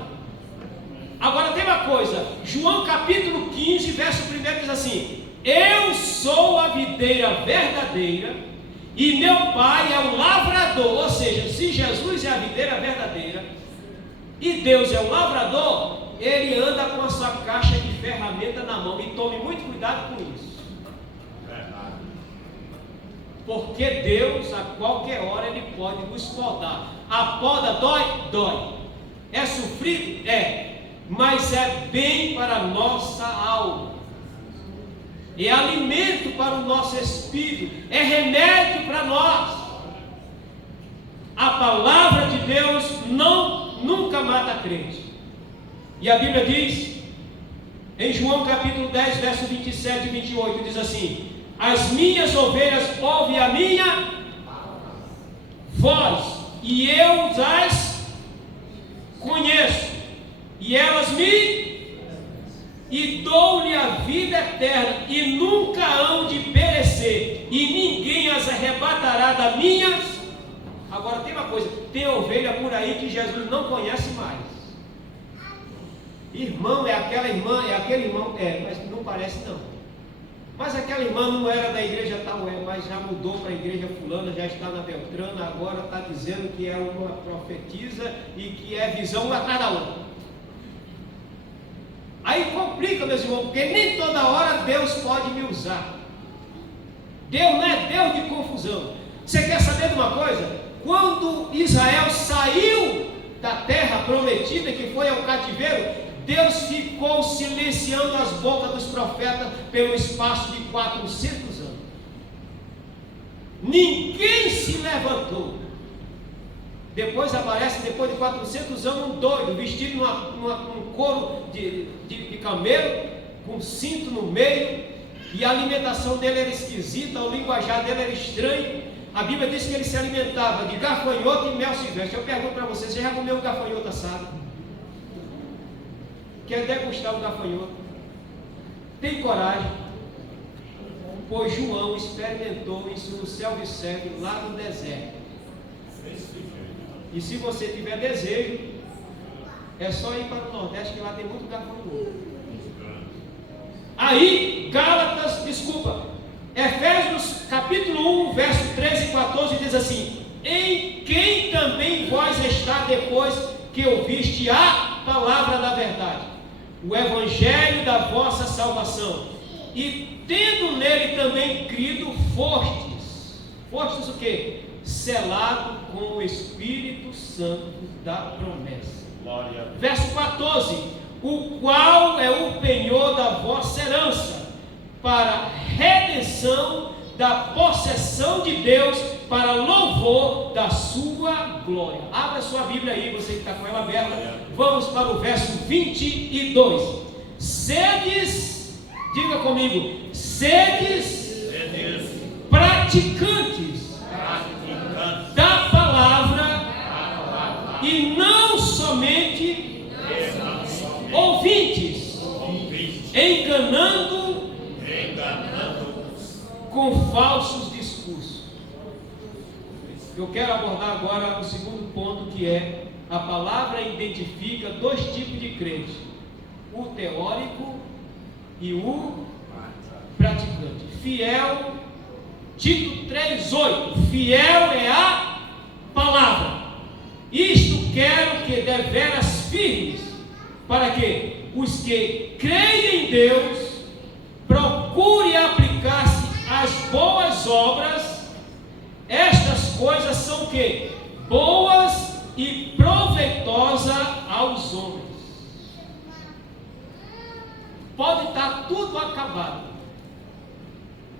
Agora tem uma coisa, João capítulo 15, verso 1 diz assim: eu sou a videira verdadeira e meu pai é o lavrador. Ou seja, se Jesus é a videira verdadeira e Deus é o lavrador, ele anda com a sua caixa de ferramenta na mão. E tome muito cuidado com isso. Verdade. Porque Deus, a qualquer hora, ele pode nos podar. A poda dói? Dói. É sofrido? É. Mas é bem para a nossa alma. É alimento para o nosso espírito. É remédio para nós. A palavra de Deus nunca mata crente. E a Bíblia diz, em João capítulo 10, verso 27 e 28, diz assim: as minhas ovelhas ouvem a minha voz, e eu as conheço, e elas e dou-lhe a vida eterna, e nunca hão de perecer, e ninguém as arrebatará da minhas. Agora tem uma coisa, tem ovelha por aí que Jesus não conhece mais. Irmão, é aquela irmã, é aquele irmão, mas não parece não. Mas aquela irmã não era da igreja tal, mas já mudou para a igreja fulana, já está na Beltrana, agora está dizendo que é uma profetisa e que é visão uma atrás da outra. Aí complica, meus irmãos, porque nem toda hora Deus pode me usar. Deus não é Deus de confusão. Você quer saber de uma coisa? Quando Israel saiu da terra prometida, que foi ao cativeiro, Deus ficou silenciando as bocas dos profetas pelo espaço de 400 anos. Ninguém se levantou. Depois aparece, depois de 400 anos, um doido, vestido num couro de camelo, com cinto no meio, e a alimentação dele era esquisita, o linguajar dele era estranho. A Bíblia diz que ele se alimentava de gafanhoto e mel silvestre. Eu pergunto para você já comeu um gafanhoto assado? Quer degustar um gafanhoto? Tem coragem? Pois João experimentou isso no self-service lá no deserto. E se você tiver desejo, é só ir para o Nordeste, que lá tem muito gafanhoto. Aí, Efésios capítulo 1, verso 13 e 14 diz assim: em quem também vós está depois que ouviste a palavra da verdade, o evangelho da vossa salvação, e tendo nele também crido, fostes o quê? Selado com o Espírito Santo da promessa. Glória a Deus. Verso 14: o qual é o penhor da vossa herança, para redenção da possessão de Deus, para louvor da sua glória. Abra sua Bíblia aí, você que está com ela aberta. Vamos para o verso 22. Sedes, diga comigo, sedes praticantes enganando-os com falsos discursos. Eu quero abordar agora o segundo ponto, que é: a palavra identifica dois tipos de crente: o teórico e o praticante. Fiel, Tito 3,8: fiel é a palavra. Isto quero que deveras firmes, para que os que creem em Deus procurem aplicar-se às boas obras. Estas coisas são que? Boas e proveitosas aos homens. Pode estar tudo acabado,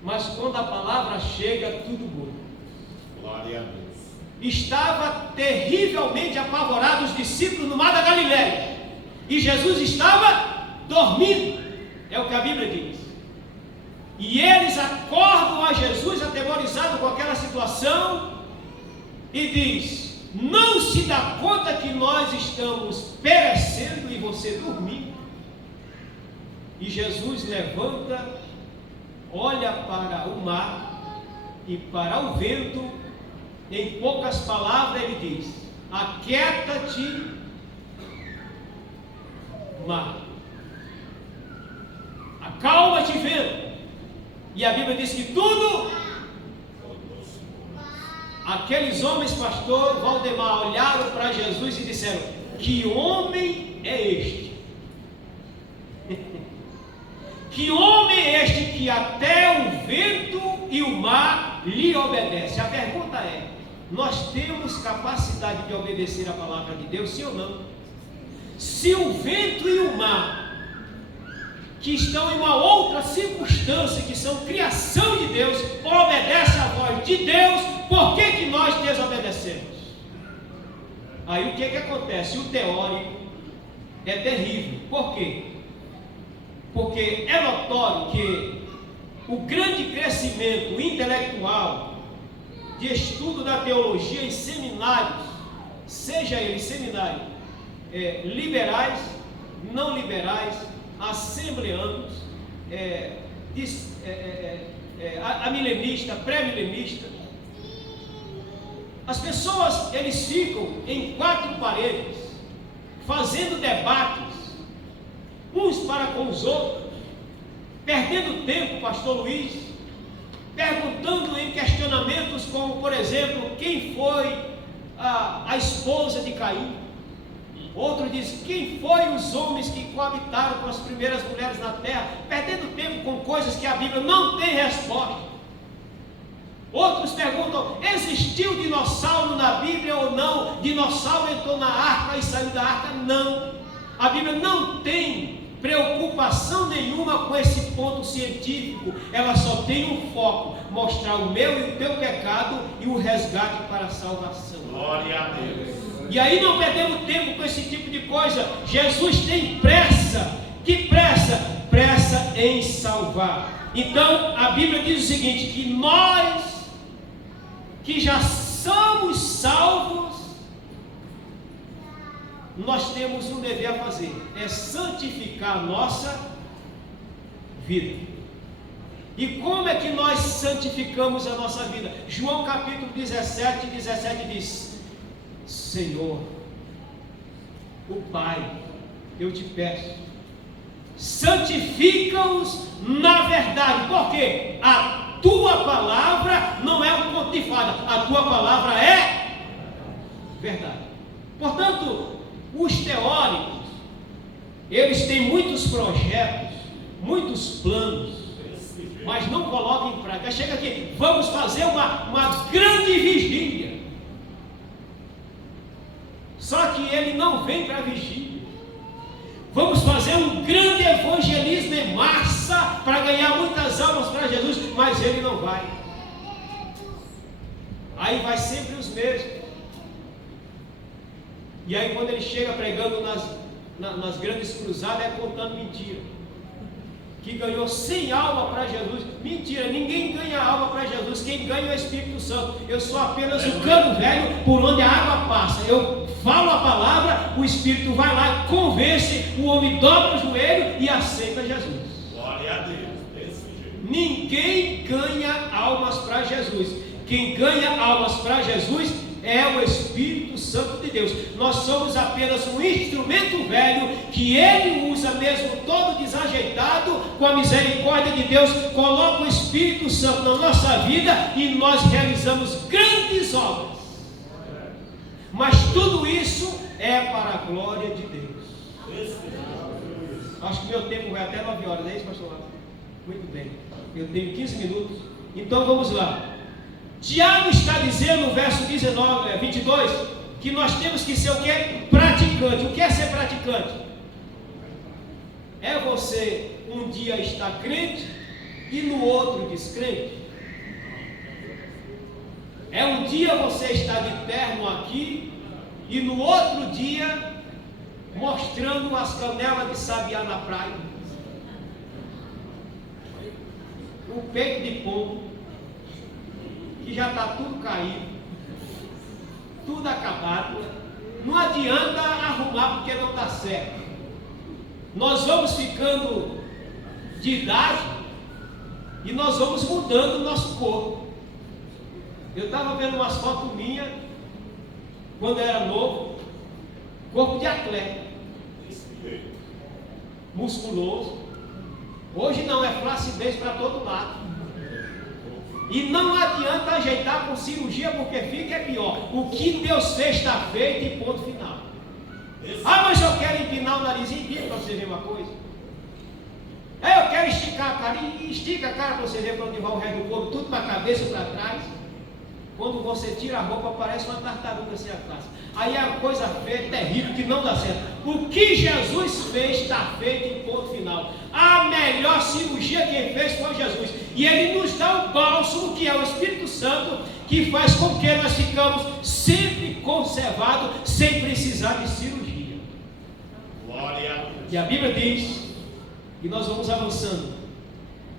mas quando a palavra chega, tudo muda. Glória a Deus. Estava terrivelmente apavorado os discípulos no mar da Galileia, e Jesus estava dormindo, é o que a Bíblia diz. E eles acordam a Jesus atemorizado com aquela situação e diz: não se dá conta que nós estamos perecendo e você dormindo? E Jesus levanta, olha para o mar e para o vento. Em poucas palavras ele diz: aquieta-te, mar, acalma-te, vento. E a Bíblia diz que tudo, aqueles homens, pastor Valdemar, olharam para Jesus e disseram: que homem é este? Que homem é este que até o vento e o mar lhe obedecem? A pergunta é: nós temos capacidade de obedecer a palavra de Deus, sim ou não? Se o vento e o mar, que estão em uma outra circunstância, que são criação de Deus, obedecem à voz de Deus, por que nós desobedecemos? Aí o que acontece? O teórico é terrível. Por quê? Porque é notório que o grande crescimento intelectual de estudo da teologia em seminários, seja ele seminário liberais, não liberais, assembleanos, amilenista, pré-milenista, as pessoas, eles ficam em quatro paredes, fazendo debates, uns para com os outros, perdendo tempo, pastor Luiz, perguntando em questionamentos como, por exemplo, quem foi a esposa de Caim? Outro diz: quem foi os homens que coabitaram com as primeiras mulheres na terra? Perdendo tempo com coisas que a Bíblia não tem resposta. Outros perguntam: existiu dinossauro na Bíblia ou não? Dinossauro entrou na arca e saiu da arca? Não. A Bíblia não tem preocupação nenhuma com esse ponto científico. Ela só tem um foco: mostrar o meu e o teu pecado e o resgate para a salvação. Glória a Deus. E aí não perdemos tempo com esse tipo de coisa. Jesus tem pressa. Que pressa? Pressa em salvar. Então a Bíblia diz o seguinte: que nós que já somos salvos, nós temos um dever a fazer: é santificar a nossa vida. E como é que nós santificamos a nossa vida? João capítulo 17 diz: Senhor, o Pai, eu te peço, santifica-os na verdade, porque a tua palavra não é um conto de fada, a tua palavra é verdade. Portanto, os teóricos, eles têm muitos projetos, muitos planos, mas não colocam em prática. Chega aqui: vamos fazer uma grande vigília. Só que ele não vem para a vigília. Vamos fazer um grande evangelismo em massa para ganhar muitas almas para Jesus, mas ele não vai. Aí vai sempre os mesmos. E aí quando ele chega pregando nas grandes cruzadas, é contando mentira. Que ganhou 100 almas para Jesus. Mentira, ninguém ganha alma para Jesus. Quem ganha é o Espírito Santo. Eu sou apenas o cano velho por onde a água passa. Eu falo a palavra, o Espírito vai lá, convence, o homem dobra o joelho e aceita Jesus. Glória ninguém ganha almas para Jesus. Quem ganha almas para Jesus é o Espírito Santo de Deus. Nós somos apenas um instrumento velho que Ele usa mesmo todo desajeitado, com a misericórdia de Deus, coloca o Espírito Santo na nossa vida e nós realizamos grandes obras. Mas tudo isso é para a glória de Deus. Acho que meu tempo vai até 9 horas, é isso, pastor? Muito bem, eu tenho 15 minutos, então vamos lá. Tiago está dizendo no verso 22, que nós temos que ser o quê? Praticante. O que é ser praticante? É você um dia estar crente e no outro descrente. É um dia você estar de terno aqui e no outro dia mostrando as canelas de sabiá na praia, o peito de pombo, que já está tudo caído, tudo acabado. Não adianta arrumar porque não está certo. Nós vamos ficando de idade e nós vamos mudando o nosso corpo. Eu estava vendo umas fotos minhas quando eu era novo, corpo de atleta, musculoso. Hoje não, é flacidez para todo lado. E não adianta ajeitar com cirurgia, porque fica pior. O que Deus fez está feito e ponto final. Ah, mas eu quero empinar o nariz, empina para você ver uma coisa. Eu quero esticar a cara, e estica a cara para você ver para onde vai o resto do corpo, tudo para a cabeça e para trás. Quando você tira a roupa, parece uma tartaruga sem a classe. Aí é uma coisa feia, terrível, que não dá certo. O que Jesus fez está feito em ponto final. A melhor cirurgia quem fez foi Jesus. E Ele nos dá o bálsamo, que é o Espírito Santo, que faz com que nós ficamos sempre conservados, sem precisar de cirurgia. Glória a Deus. E a Bíblia diz, e nós vamos avançando.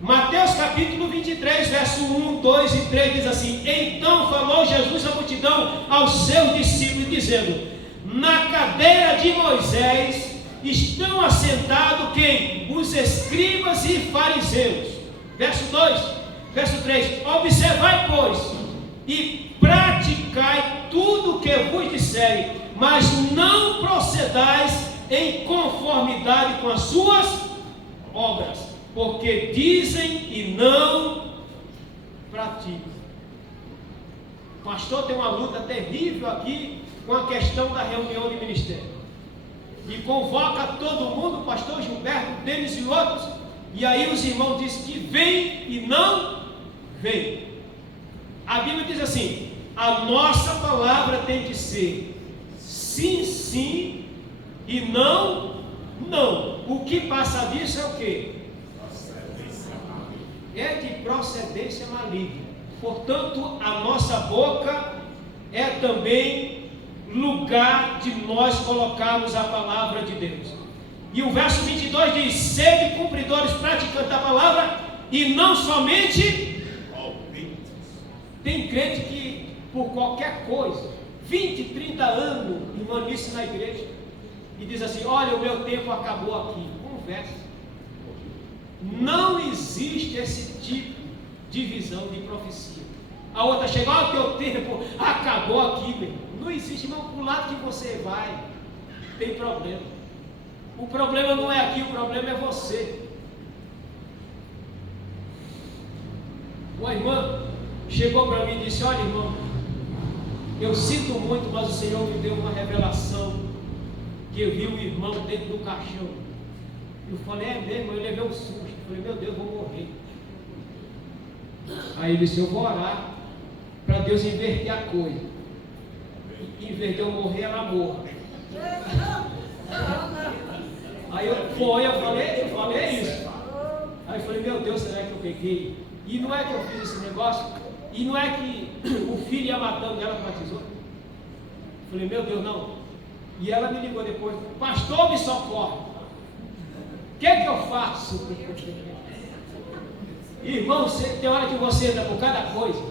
Mateus capítulo 23, verso 1, 2 e 3 diz assim: então falou Jesus à multidão, aos seus discípulos, dizendo: na cadeira de Moisés estão assentados quem? Os escribas e fariseus. Verso 2, verso 3: observai, pois, e praticai tudo o que vos disserem, mas não procedais em conformidade com as suas obras, porque dizem e não praticam. O pastor tem uma luta terrível aqui com a questão da reunião de ministério. E convoca todo mundo, o pastor Gilberto, Denis e outros, e aí os irmãos dizem que vem e não vem. A Bíblia diz assim: a nossa palavra tem que ser sim, sim e não, não. O que passa disso é o quê? É de procedência maligna. Portanto, a nossa boca é também lugar de nós colocarmos a palavra de Deus. E o verso 22 diz: sede cumpridores, praticantes da palavra, e não somente ouvintes. Tem crente que, por qualquer coisa, 20, 30 anos, irmanice na igreja, e diz assim: olha, o meu tempo acabou aqui. Conversa. Não existe esse tipo de visão de profecia. A outra chega: olha, o teu tempo acabou aqui, meu. Não existe, irmão. Para o lado que você vai, tem problema. O problema não é aqui, o problema é você. Uma irmã chegou para mim e disse: olha, irmão, eu sinto muito, mas o Senhor me deu uma revelação, que eu vi um irmão dentro do caixão. Eu falei: é mesmo? Eu levei um susto. Eu falei: meu Deus, eu vou morrer. Aí ele disse: eu vou orar para Deus inverter a coisa. Em vez de eu morrer, ela morra. Aí eu falei isso. Aí eu falei: meu Deus, será que eu peguei? E não é que eu fiz esse negócio? E não é que o filho ia matando ela com a tesoura? Eu falei: meu Deus, não. E ela me ligou depois: pastor, me socorre. O que é que eu faço? Irmão, tem hora que você entra por cada coisa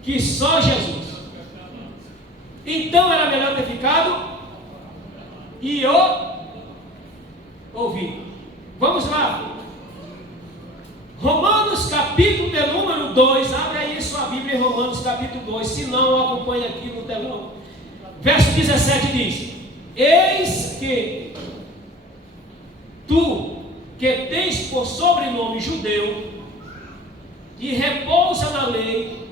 que só Jesus. Então era melhor ter ficado e ouvir. Vamos lá. Romanos Romanos capítulo de número 2, abre aí sua Bíblia em Romanos capítulo 2, se não, acompanha aqui no telão. Verso 17 diz: eis que tu, que tens por sobrenome judeu, e repousa na lei,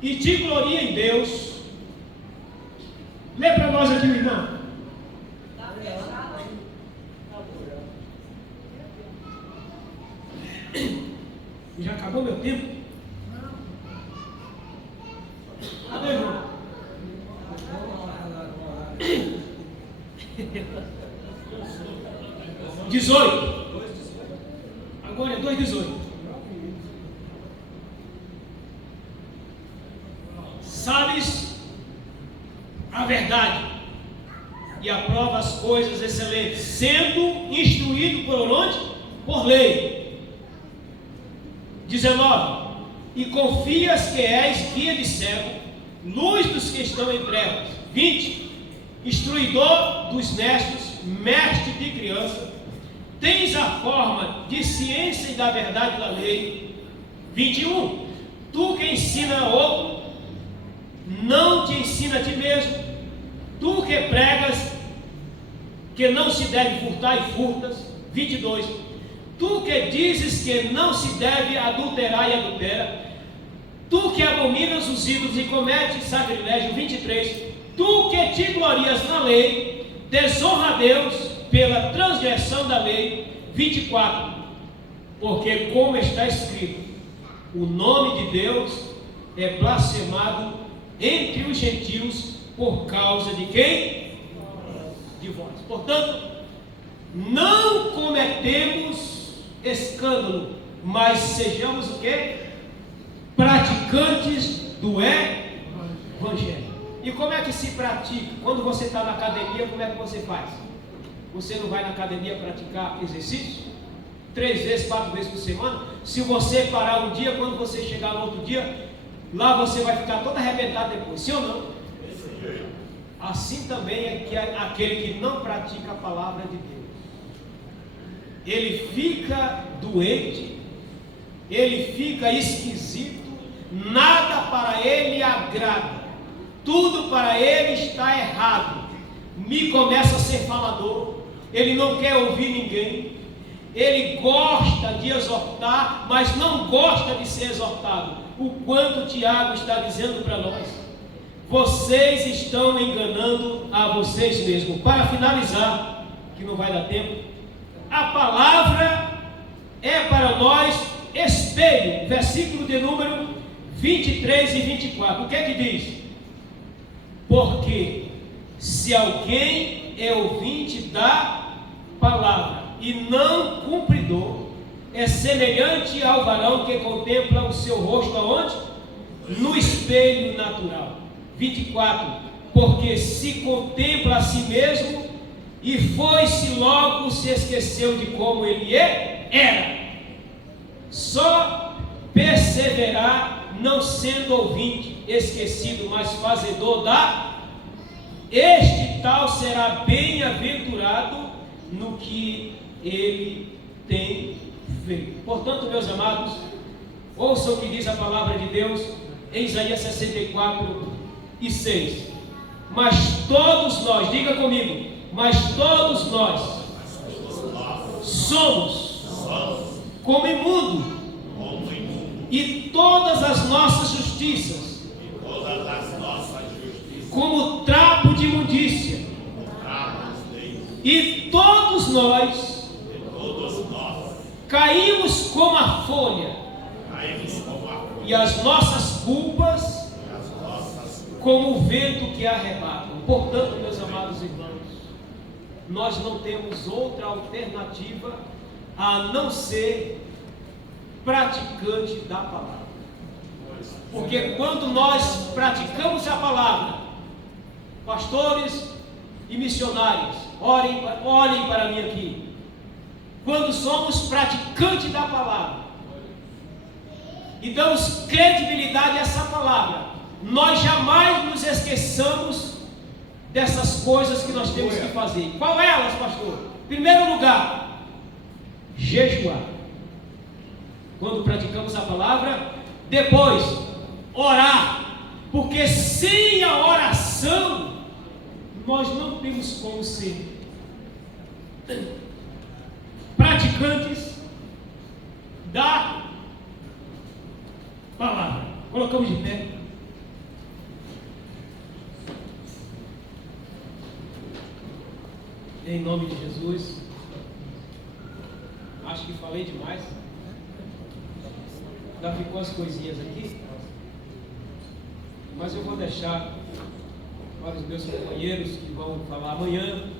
e te gloria em Deus. Lê para nós aqui, irmão. Está fechado aí. Já acabou meu tempo? Cadê, irmão? 18. Agora é 2:18. Sabes a verdade e aprova as coisas excelentes, sendo instruído por onde? Por lei. 19. E confias que és guia de cego, luz dos que estão em trevas. 20. Instruidor dos necios, mestre de criança, tens a forma de ciência e da verdade da lei. 21. Tu que ensina a outro, não te ensina a ti mesmo. Tu que pregas que não se deve furtar e furtas. 22. Tu que dizes que não se deve adulterar e adultera. Tu que abominas os ídolos e cometes sacrilégio. 23. Tu que te glorias na lei, desonra a Deus pela transgressão da lei. 24. Porque como está escrito, o nome de Deus é blasfemado entre os gentios por causa de quem? De vós. Portanto, não cometemos escândalo, mas sejamos o quê? Praticantes do Evangelho. E como é que se pratica? Quando você está na academia, como é que você faz? Você não vai na academia praticar exercício? 3 vezes, 4 vezes por semana? Se você parar um dia, quando você chegar no outro dia, lá você vai ficar todo arrebentado depois, sim ou não? Assim também é que aquele que não pratica a palavra de Deus, ele fica doente, ele fica esquisito, nada para ele agrada, tudo para ele está errado. Me começa a ser falador, ele não quer ouvir ninguém, ele gosta de exortar, mas não gosta de ser exortado. O quanto Tiago está dizendo para nós: vocês estão enganando a vocês mesmos. Para finalizar, que não vai dar tempo, a palavra é para nós espelho. Versículo de número 23 e 24. O que é que diz? Porque se alguém é ouvinte da palavra e não cumpridor, é semelhante ao varão que contempla o seu rosto aonde? No espelho natural. 24. Porque se contempla a si mesmo e foi-se logo, se esqueceu de como ele era. Só perseverar, não sendo ouvinte esquecido, mas fazedor este tal será bem-aventurado no que ele tem feito. Portanto, meus amados, ouçam o que diz a palavra de Deus em Isaías 64 e 6. Mas todos nós, diga comigo, mas todos nós somos como imundo, e todas as nossas justiças como trapo de imundícia, e todos nós caímos como a folha, e as nossas culpas como o vento que arrebata. Portanto, meus amados irmãos, nós não temos outra alternativa a não ser praticante da palavra. Porque quando nós praticamos a palavra, pastores e missionários, olhem para mim aqui. Quando somos praticantes da palavra e damos credibilidade a essa palavra, nós jamais nos esqueçamos dessas coisas que nós temos que fazer. Qual é elas, pastor? Em primeiro lugar, jejuar. quando praticamos a palavra. Depois, orar, porque sem a oração nós não temos como ser praticantes da palavra. Colocamos de pé. Em nome de Jesus. Acho que falei demais. Já ficou as coisinhas aqui. Mas eu vou deixar para os meus companheiros que vão falar amanhã.